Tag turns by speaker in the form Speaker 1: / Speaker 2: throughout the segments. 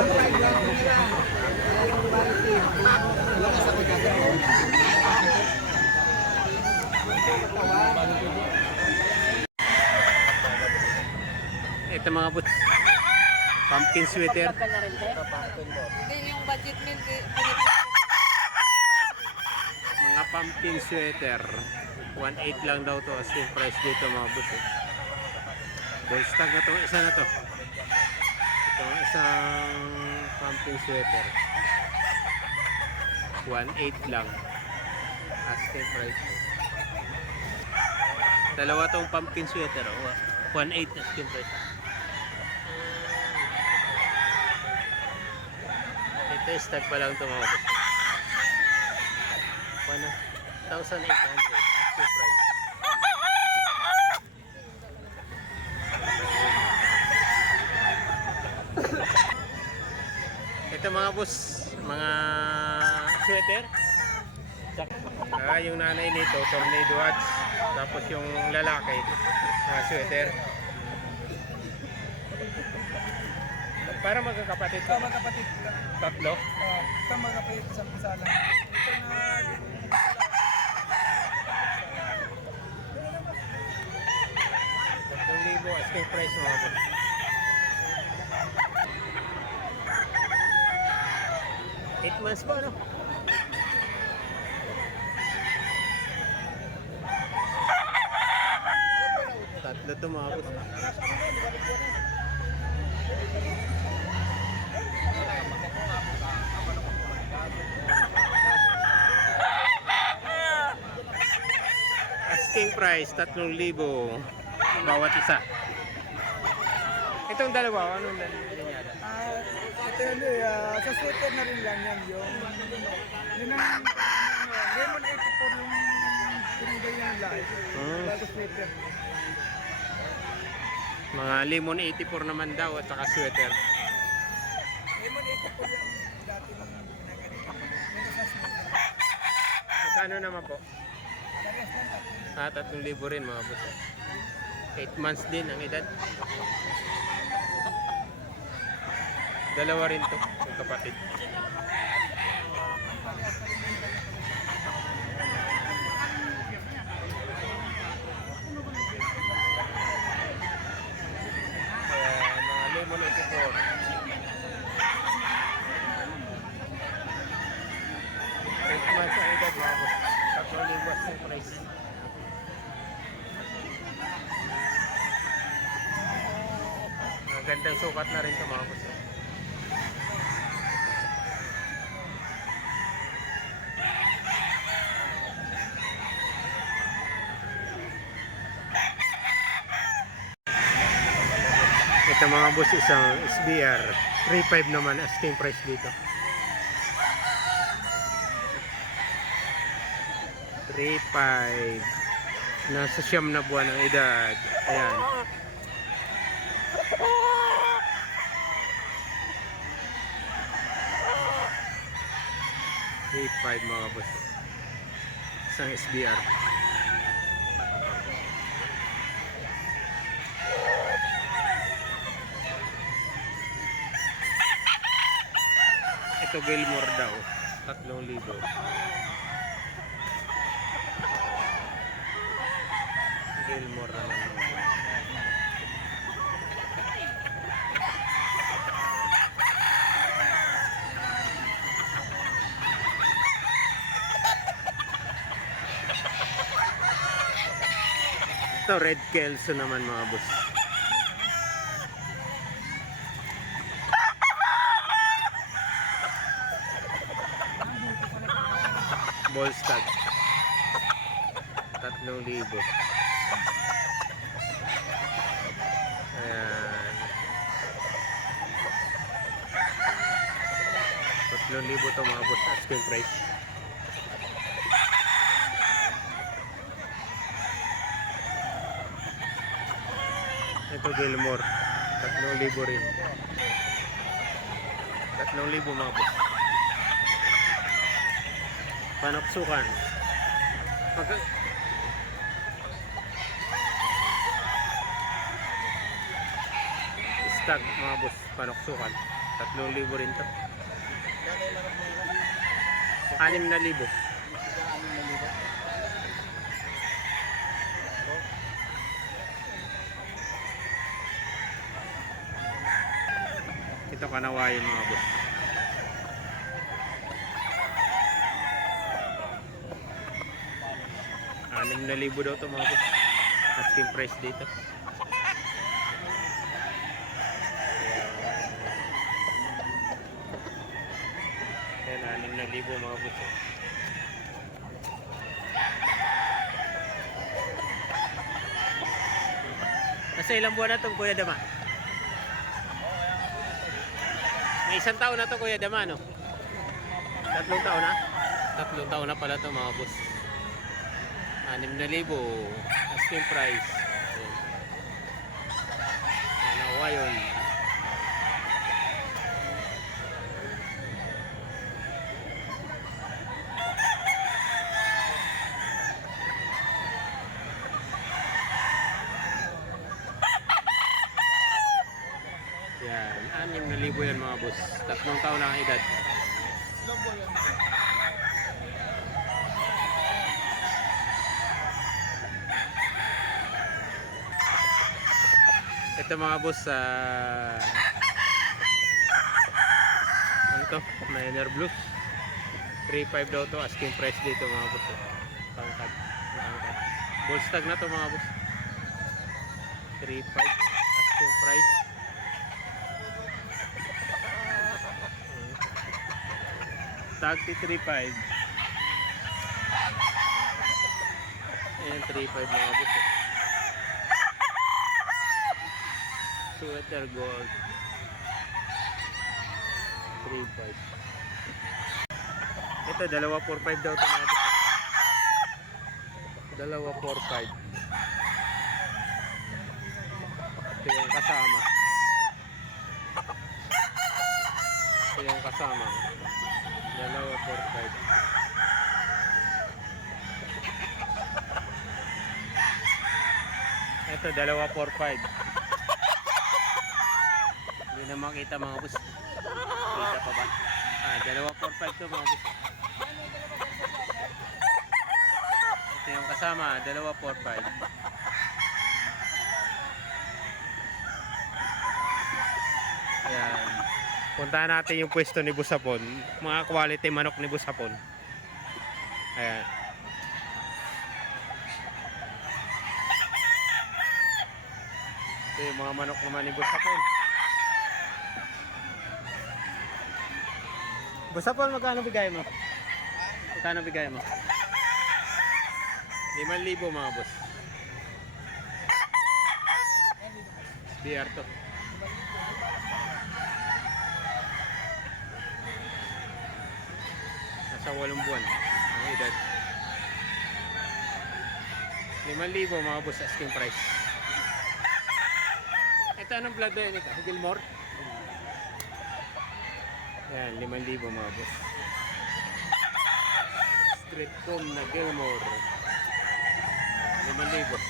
Speaker 1: Ito mga boots. Pumpkin sweater.
Speaker 2: Hindi, yung budget meal,
Speaker 1: Mga pumpkin sweater. 1.8 lang daw to as yung price dito mga boss. Eh. Balls tag na to, isa na to. Ito ang isang pumpkin sweater. 1.8 lang. Asking price. Dalawa tong pumpkin sweater. Oh. 1.8 asking price. Ito is tag pa lang. Ano? 1,800 asking price. Ito mga boss, mga sweater. Ah, yung nanay nito, tornado hats. Tapos yung lalaki, mga sweater. Para magkakapatid ka.
Speaker 3: magkapatid.
Speaker 1: Tatlo.
Speaker 3: Oh, ito magkapatid sa pisala. Ito na
Speaker 1: libo, asking price mga boss. Months pa, no? Tatlo boss. Asking price, tatlong libo. Bawat isa. Itong dalawa, anong linyada?
Speaker 3: Ito yun eh, ah, sa sweater na rin lang yan yung yun ang ano, lemon 84 yung pinigay niya ng lahat.
Speaker 1: Hmm.
Speaker 3: Bago sweater.
Speaker 1: Mga lemon 84 naman daw at saka sweater.
Speaker 3: Lemon 84 yung dati ng.
Speaker 1: Magkano naman po? Ah, tatlong libo rin mga boss. 8 months din ang edad. Dalawa rin to, yung kapatid. Kaya mga lemon 84. 8 months ang edad mga boss. Tatlong libo ang price. Magandang sukat na rin ito mga boss. Ito mga boss isang SBR 3.5 naman asking price dito. 3.5 Nasa siyam na buwan ng edad. Ayan. Eight five mga boss. Isang SBR. Ito Gilmore daw. Tatlong libo. Gilmore naman. Ito Red Kelso naman mga boss. Ballstag. Tatlong libo. Ayan. Tatlong libo to mga boss. Asking price. Ito Gilmore. Tatlong libo rin. Tatlong libo mga boss. Panoksukan. Pagka... Stag mga boss. Tatlong libo rin to.
Speaker 3: Kaya yung manok mo yun.
Speaker 1: Anim na libo.
Speaker 3: Isa anim na libo. Oh,
Speaker 1: Ito kanawayan mga boss. Anim na libo daw to mga boss. Asking price dito. Ayan, anim na libo mga boss. oh. Nasa ilang buwan na to Kuya Dama? May isang taon na to Kuya Dama, no? Tatlong taon na? Tatlong taon na pala to mga boss. Anim na libo. Asking price. Ano wa yun? Yan, anim na libo yan mga boss. Tatlong taon na ang edad.
Speaker 3: ilang buwan yan?
Speaker 1: Ito mga boss sa ano to? Miner Blues. 3.5 daw to asking price dito mga boss. oh. Pangkad. Pangkad. Bullstag na to mga boss. 3.5 asking price. Tag ti 3.5. Ayan 3.5 mga boss. oh. Sweater gold. 3.5. Ito, dalawa 4.5 daw boss. Dalawa 4.5. Ito yung kasama. Yung kasama. Dalawa 4.5. Ito, dalawa 4.5. Na makita mga boss. Kita pa ba? Ah, dalawa 4.5 to mga boss. Ito yung kasama, dalawa 4.5. Ayan. Puntahan natin yung pwesto ni Busapon. Mga quality manok ni Busapon. Ayan. Ito yung mga manok naman ni Busapon. Busapon, magkano bigay mo? Magkano bigay mo? 5,000 mga boss. BR to. Nasa walong buwan ang edad. 5,000 mga boss asking price. Ito anong blood doon ito? Gilmore? Yan, 5,000 mga boss. Street comb na Gilmore. 5,000.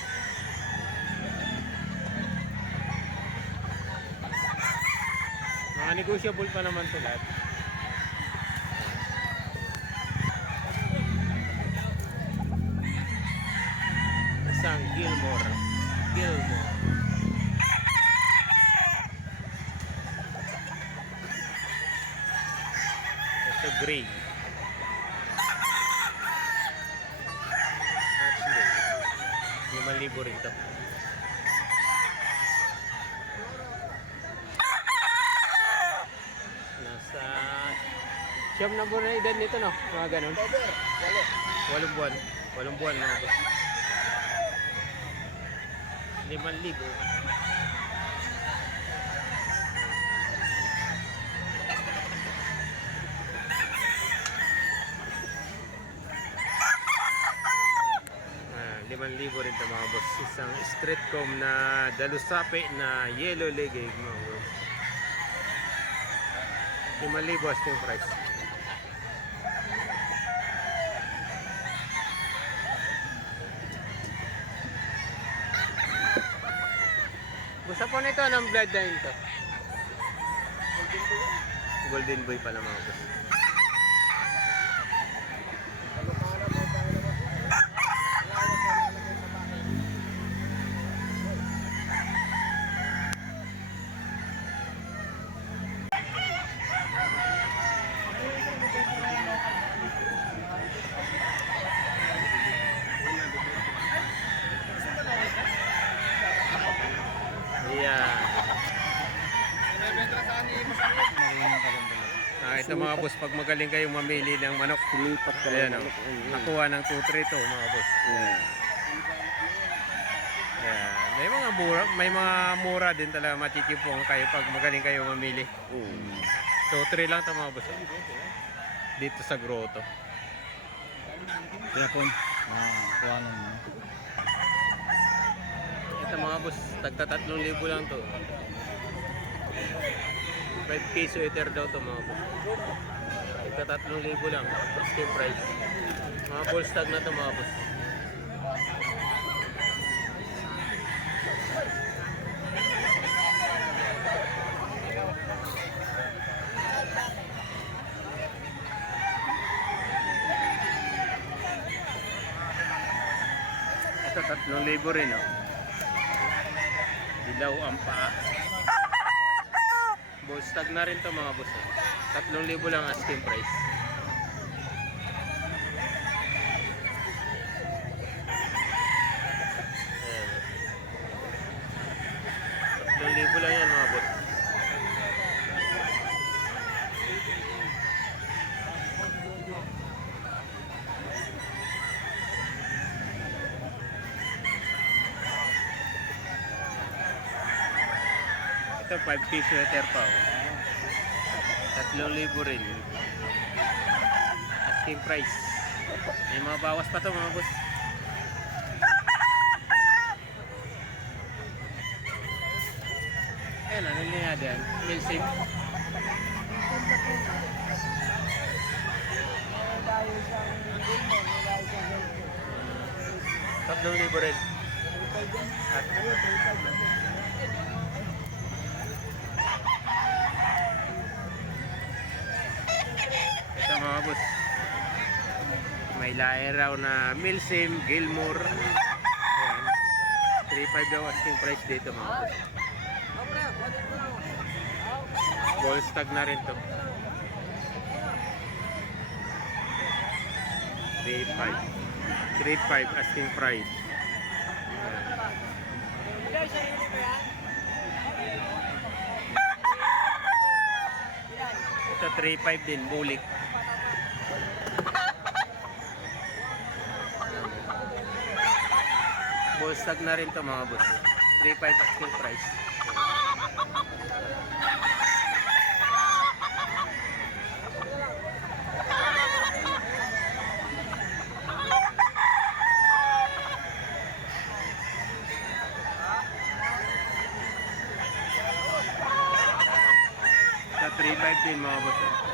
Speaker 1: Mga negotiable pa naman to lahat. Isang Gilmore. Gilmore. Ito gray. Gray. 5,000 rin to. Nasa siyam na buwan na edad nito no? Mga ganun. Walong buwan. Walong buwan boss. Liman libo. Ah, liman libo rin ito mga boss. Isang street na dalusape na yellow legig mga boss. Liman libo asking price. Gusto po nito ng bloodline to.
Speaker 3: Magpinto yan.
Speaker 1: Golden boy pala mga boss. Ayan. Ah, ito mga boss, pag magaling kayong mamili ng manok,
Speaker 4: Lipat ka
Speaker 1: ayan
Speaker 4: lang.
Speaker 1: o, nakuha ng 2-3 to mga boss. Ayan. Ayan. May mga mura, may mga mura din talaga matitipong kayo pag magaling kayo mamili.
Speaker 4: Mm.
Speaker 1: 2-3 lang to mga boss. oh. Dito sa grotto.
Speaker 4: Kaya po, ah, kuhanan mo.
Speaker 1: Ito mga boss, tagta 3,000 lang to. 5k sweater daw to mga boss. Tagta 3,000 lang. Asking price. Mga ball stag na to mga boss. Ito 3,000 rin oh. Dilaw ang paa. Boss tag na rin to mga boss. oh. 3,000 lang asking price. Ayan. 3,000 lang yan mga boss. Ito 5 piece sweater pa. Oh. 3,000 rin. Asking price. May mga bawas pa to mga boss. Ayan, ano niya yan? Milsim. Tatlong libo rin. At ito mga boss. May lahi raw na Milsim, Gilmore. Ayan. 3.5 daw asking price dito mga boss. Ball stag na rin to. 3.5 3.5 asking price. Ito 3.5 din, bulik. Stag na rin to mga boss. 3.5 asking price. Sa 3.5 din mga boss.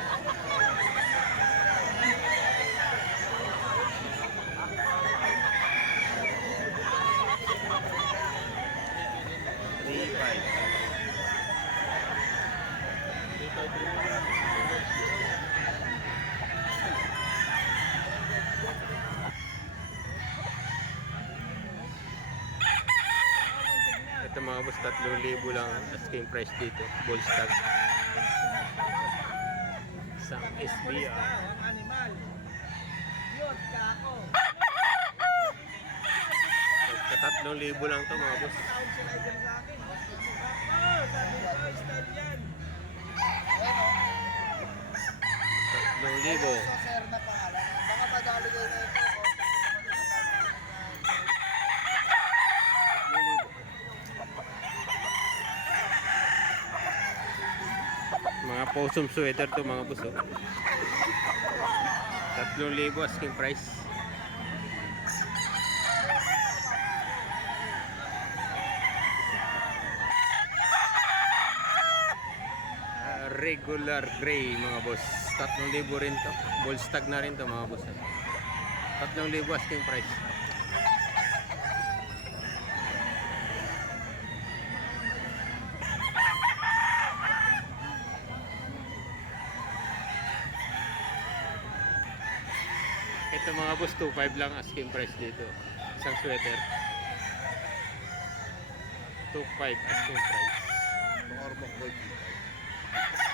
Speaker 1: Ito mga boss, 3,000 lang ang asking price dito. Bull stag. Isang SBR.
Speaker 3: Animal. Yun, kako.
Speaker 1: Sa 3,000 lang to mga boss.
Speaker 3: Tawag sila dyan sa akin. Oh, sabi ko, style yan.
Speaker 1: 3,000.
Speaker 3: Sa na pangalan. Baka madali kayo na.
Speaker 1: Mga possum sweater to mga boss. Oh. 3,000 asking price. regular gray mga boss. 3,000 rin to. Ball stag na rin to mga boss. 3,000 asking price. Ito mga boss, 2,500 lang asking price dito. Isang sweater. 2,500 asking price.
Speaker 4: Normal 2,500.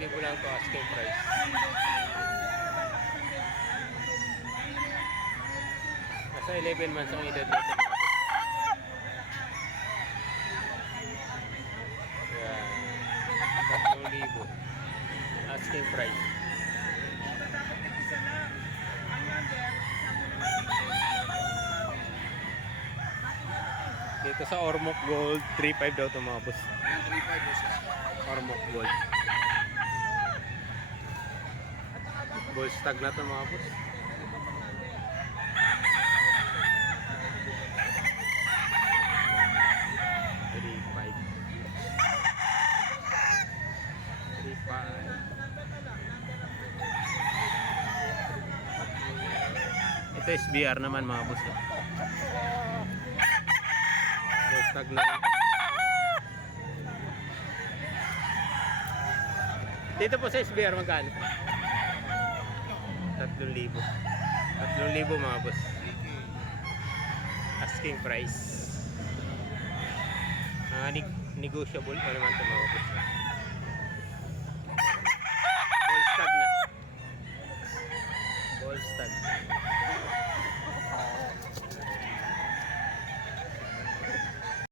Speaker 1: 3,000 lang to asking price. Nasa 11 months ang edad nito. Yan. 3,000 asking price. Dito sa Ormoc Gold, 3.5 daw to mga boss.
Speaker 4: 3.5 boss.
Speaker 1: Ormoc Gold. Gold stag na mga boss. Three five. Three five. Ito SBR naman mga boss. Gold stag na rin. Dito po sa SBR magkano? 3,000. 3,000 mga boss. Asking price. Ah, neg- negotiable pa naman ito mga boss.